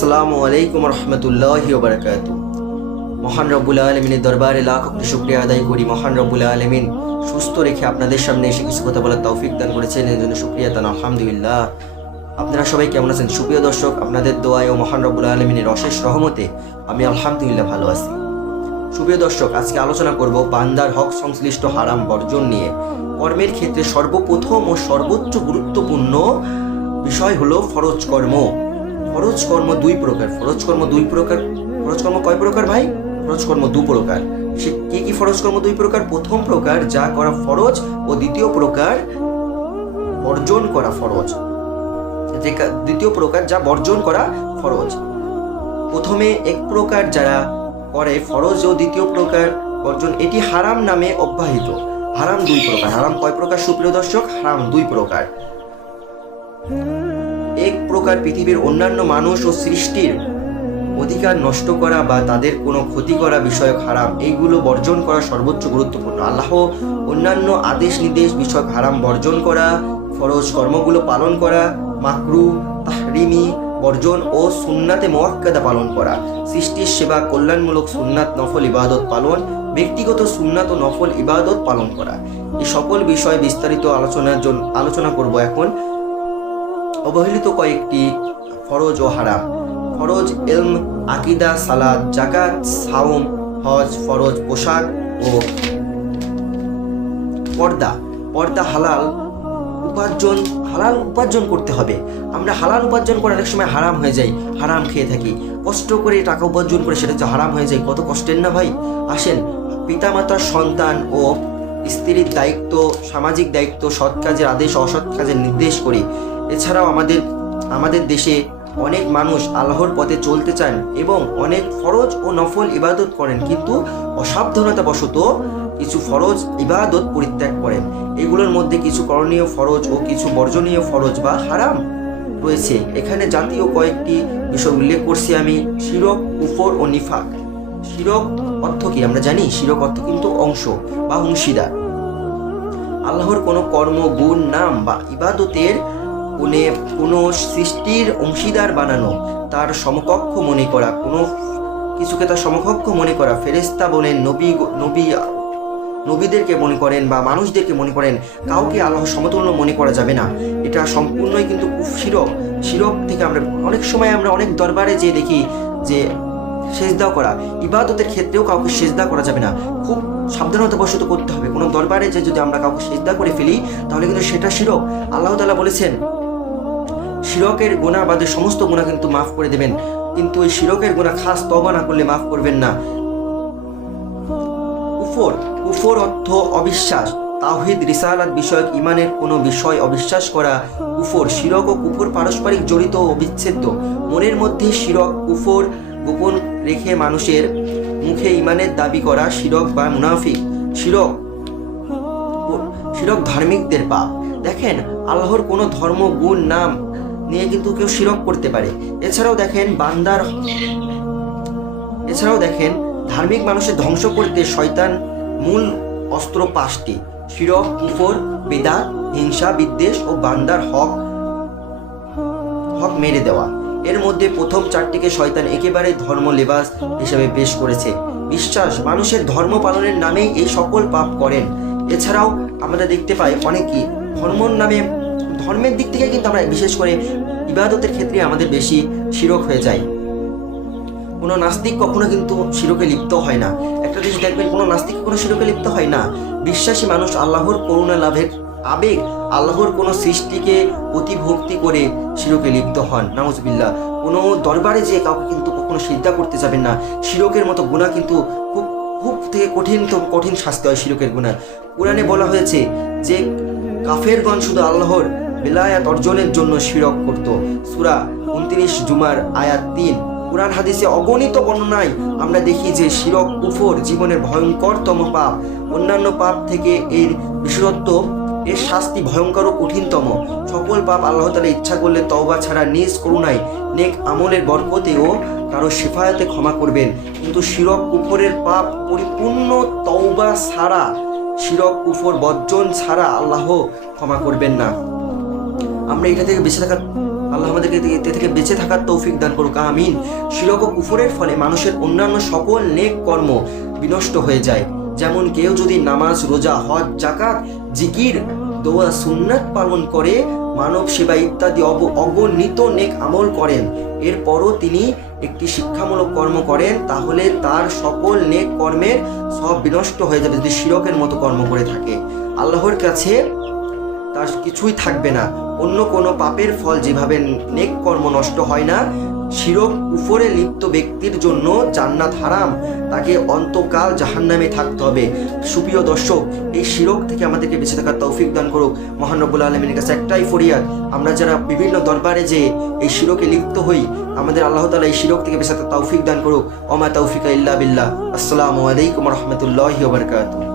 আসসালামু আলাইকুম রহমতুল্লাহি ওয়া বারাকাতুহু। মহান রব্বুল আলামিনের দরবারে লাখ কোটি শুকরিয়া আদায় করি। মহান রব্বুল আলামিন সুস্থ রেখে আপনাদের সামনে এসে কিছু কথা বলার তৌফিক দান করেছেন, এর জন্য শুকরিয়া দান আলহামদুলিল্লাহ। আপনারা সবাই কেমন আছেন? সুপ্রিয় দর্শক, আপনাদের দোয়ায় ও মহান রব্বুল আলামিনের অশেষ রহমতে আমি আলহামদুলিল্লাহ ভালো আছি। সুপ্রিয় দর্শক, আজকে আলোচনা করব বান্দার হক সংশ্লিষ্ট হারাম বর্জন নিয়ে। কর্মের ক্ষেত্রে সর্বপ্রথম ও সর্বোচ্চ গুরুত্বপূর্ণ বিষয় হলো ফরজ কর্ম। ফরজ কর্ম দুই প্রকার। ফরজ কর্ম কয় প্রকার ভাই? ফরজ কর্ম দুই প্রকার। সে কি ফরজ কর্ম দুই প্রকার? প্রথম প্রকার যা করা ফরজ, ও দ্বিতীয় প্রকার বর্জন করা ফরজ। দ্বিতীয় প্রকার যা বর্জন করা ফরজ। প্রথমে এক প্রকার যারা করে ফরজ ও দ্বিতীয় প্রকার বর্জন, এটি হারাম নামে অব্যাহত। হারাম দুই প্রকার। হারাম কয় প্রকার সুপ্রিয় দর্শক? হারাম দুই প্রকার। এক প্রকার পৃথিবীর অন্যান্য মানুষ ও সৃষ্টির অধিকার নষ্ট করা বা তাদের কোনো ক্ষতি করা বিষয়ক হারাম, এইগুলো বর্জন করা সর্বোচ্চ গুরুত্বপূর্ণ। আল্লাহ অন্যান্য আদেশ নির্দেশ বিষয়ক হারাম বর্জন করা, ফরজ কর্মগুলো পালন করা, মাকরু তাহরিমি বর্জন ও সুন্নাতে মুআক্কাদা পালন করা, সৃষ্টির সেবা, কল্যাণমূলক সুন্নাত নফল ইবাদত পালন, ব্যক্তিগত সুন্নাত ও নফল ইবাদত পালন করা, এই সকল বিষয়ে বিস্তারিত আলোচনা করব এখন। অবহেলিত কয়েকটি ফরজ ও হারাম। ফরজ ইলম, আকিদা, সালাত, যাকাত, সাওম, হজ, ফরজ পোশাক ও পর্দা হালাল উপার্জন করতে হবে। আমরা হালাল উপার্জন করে অনেক সময় হারাম হয়ে যাই, হারাম খেয়ে থাকি। কষ্ট করে টাকা উপার্জন করে সেটা হারাম হয়ে যায়, কত কষ্টের না ভাই। আসেন, পিতামাতার সন্তান ও স্ত্রীর দায়িত্ব, সামাজিক দায়িত্ব, সৎ কাজের আদেশ, অসৎ কাজের নির্দেশ করি। এছাড়াও আমাদের দেশে অনেক মানুষ আল্লাহর পথে চলতে চান এবং অনেক ফরজ ও নফল ইবাদত করেন, কিন্তু অসাবধানতা বশত কিছু ফরজ ইবাদত পরিত্যাগ করেন। এগুলোর মধ্যে কিছু করণীয় ফরজ ও কিছু বর্জনীয় ফরজ বা হারাম রয়েছে। এখানে জাতীয় কয়েকটি বিষয় উল্লেখ করছি আমি। শিরক, কুফর ও নিফাক। শিরক অর্থ কি আমরা জানি? শিরক অর্থ কিন্তু অংশ বা অংশীদার। আল্লাহর কোনো কর্ম, গুণ, নাম বা ইবাদতের কোনো সৃষ্টির অংশীদার বানানো, তার সমকক্ষ মনে করা, কোনো কিছুকে তার সমকক্ষ মনে করা। ফেরেশতা বলেন, নবীদেরকে মনে করেন বা মানুষদেরকে মনে করেন, কাউকে আল্লাহর সমতুল্য মনে করা যাবে না। এটা সম্পূর্ণই কিন্তু শিরক থেকে আমরা অনেক সময় অনেক দরবারে যে দেখি যে সেজদা করা, ইবাদতের ক্ষেত্রেও কাউকে সেজদা করা যাবে না। খুব সাবধানতা বশত করতে হবে। কোনো দরবারে যে যদি আমরা কাউকে সেজদা করে ফেলি তাহলে কিন্তু সেটা শিরক। আল্লাহ তাআলা বলেছেন শিরকের গুনাহ বাদে সমস্ত গুনাহ কিন্তু মাফ করে দেবেন, কিন্তু এই শিরকের গুনাহ খাস তওবা না করলে মাফ করবেন না। কুফর অর্থ অবিশ্বাস। তাওহীদ, রিসালাত বিষয়ক ঈমানের কোনো বিষয় অবিশ্বাস করা কুফর। শিরক ও কুফর পারস্পরিক জড়িত ও বিচ্ছেদ্য। মনের মধ্যে শিরক কুফর গোপন রেখে মানুষের মুখে ঈমানের দাবি করা শিরক বা মুনাফিক। শিরক ধার্মিকদের পাপ। দেখেন, আল্লাহর কোনো ধর্ম, গুণ, নাম নিয়ে কিন্তু কেউ শিরক করতে পারে। এছাড়াও দেখেন ধার্মিক মানুষের ধ্বংস করতে শয়তান মূল অস্ত্র পাঁচটি: শিরক, কুফর, বিদআত, হিংসা, বিদ্বেষ ও বান্দার হক মেরে দেওয়া। এর মধ্যে প্রথম চারটিকে শয়তান একেবারে ধর্ম লেবাস হিসেবে পেশ করেছে। বিশ্বাস, মানুষের ধর্ম পালনের নামেই এই সকল পাপ করেন। এছাড়াও আমরা দেখতে পাই অনেকেই ধর্মের দিক থেকে কিন্তু আমরা বিশেষ করে ইবাদতের ক্ষেত্রে আমাদের বেশি শিরক হয়ে যায়। কোনো নাস্তিক কখনো কিন্তু শিরকে লিপ্ত হয় না। একটা জিনিস দেখবেন, কোনো নাস্তিক কোনো শিরকে লিপ্ত হয় না। বিশ্বাসী মানুষ আল্লাহর করুণা লাভের আবেগ, আল্লাহর কোনো সৃষ্টিকে অতিভক্তি করে শিরকে লিপ্ত হন। নাউজুবিল্লাহ। কোনো দরবারে যে কাউকে কিন্তু কখনো সিজদা করতে যাবেন না। শিরকের মতো গুনাহ কিন্তু খুব থেকে কঠিন শাস্তি হয় শিরকের গুনাহ। কুরআনে বলা হয়েছে যে কাফেরগণ শুধু আল্লাহর বেলায়াত অর্জনের জন্য শিরক করত। সূরা 29 জুমার আয়াত 3। কুরআন হাদিসে অগণিত বর্ণনায় আমরা দেখি যে শিরক, কুফর জীবনের ভয়ঙ্করতম পাপ। অন্যান্য পাপ থেকে এর বিশেষত্ব, এর শাস্তি ভয়ঙ্কর ও কঠিনতম। সকল পাপ আল্লাহ তাআলা ইচ্ছা করলে তওবা ছাড়া নিজ করুণায়, নেক আমলের বরকতে ও কারো শিফায়াতে ক্ষমা করবেন, কিন্তু শিরক কুফরের পাপ পরিপূর্ণ তওবা ছাড়া, শিরক কুফর বর্জন ছাড়া আল্লাহ ক্ষমা করবেন না। আমরা এটা থেকে বেঁচে থাকার আল্লাহ আমাদেরকে এতে থেকে বেঁচে থাকার তৌফিক দান করুক, আমিন। শিরক ও কুফরের ফলে মানুষের অন্যান্য সকল নেক কর্ম বিনষ্ট হয়ে যায়। যেমন কেউ যদি নামাজ, রোজা, হজ, যাকাত, জিকির, দোয়া, সুন্নাত পালন করে, মানব সেবা ইত্যাদি অগণিত নেক আমল করেন, এরপরও তিনি একটি শিক্ষামূলক কর্ম করেন, তাহলে তার সকল নেক কর্মের সব বিনষ্ট হয়ে যাবে। যদি শিরকের মতো কর্ম করে থাকে, আল্লাহর কাছে তার কিছুই থাকবে না। অন্য কোনো পাপের ফল যেভাবে নেক কর্ম নষ্ট হয় না, শিরক কুফরে লিপ্ত ব্যক্তির জন্য জান্নাত হারাম, তাকে অন্তকাল জাহান্নামে থাকতে হবে। সুপ্রিয় দর্শক, এই শিরক থেকে আমাদেরকে বেঁচে থাকার তৌফিক দান করুক। মহান রব্বুল আলামিনের কাছে একটাই ফরিয়াদ, আমরা যারা বিভিন্ন দরবারে যে এই শিরকে লিপ্ত হই, আমাদের আল্লাহ তাআলা এই শিরক থেকে বেঁচে থাকার তৌফিক দান করুক। ওমা তৌফিকা ইল্লা বিল্লাহ। আসসালামু আলাইকুম ওয়া রাহমাতুল্লাহি ওয়া বারাকাতুহু।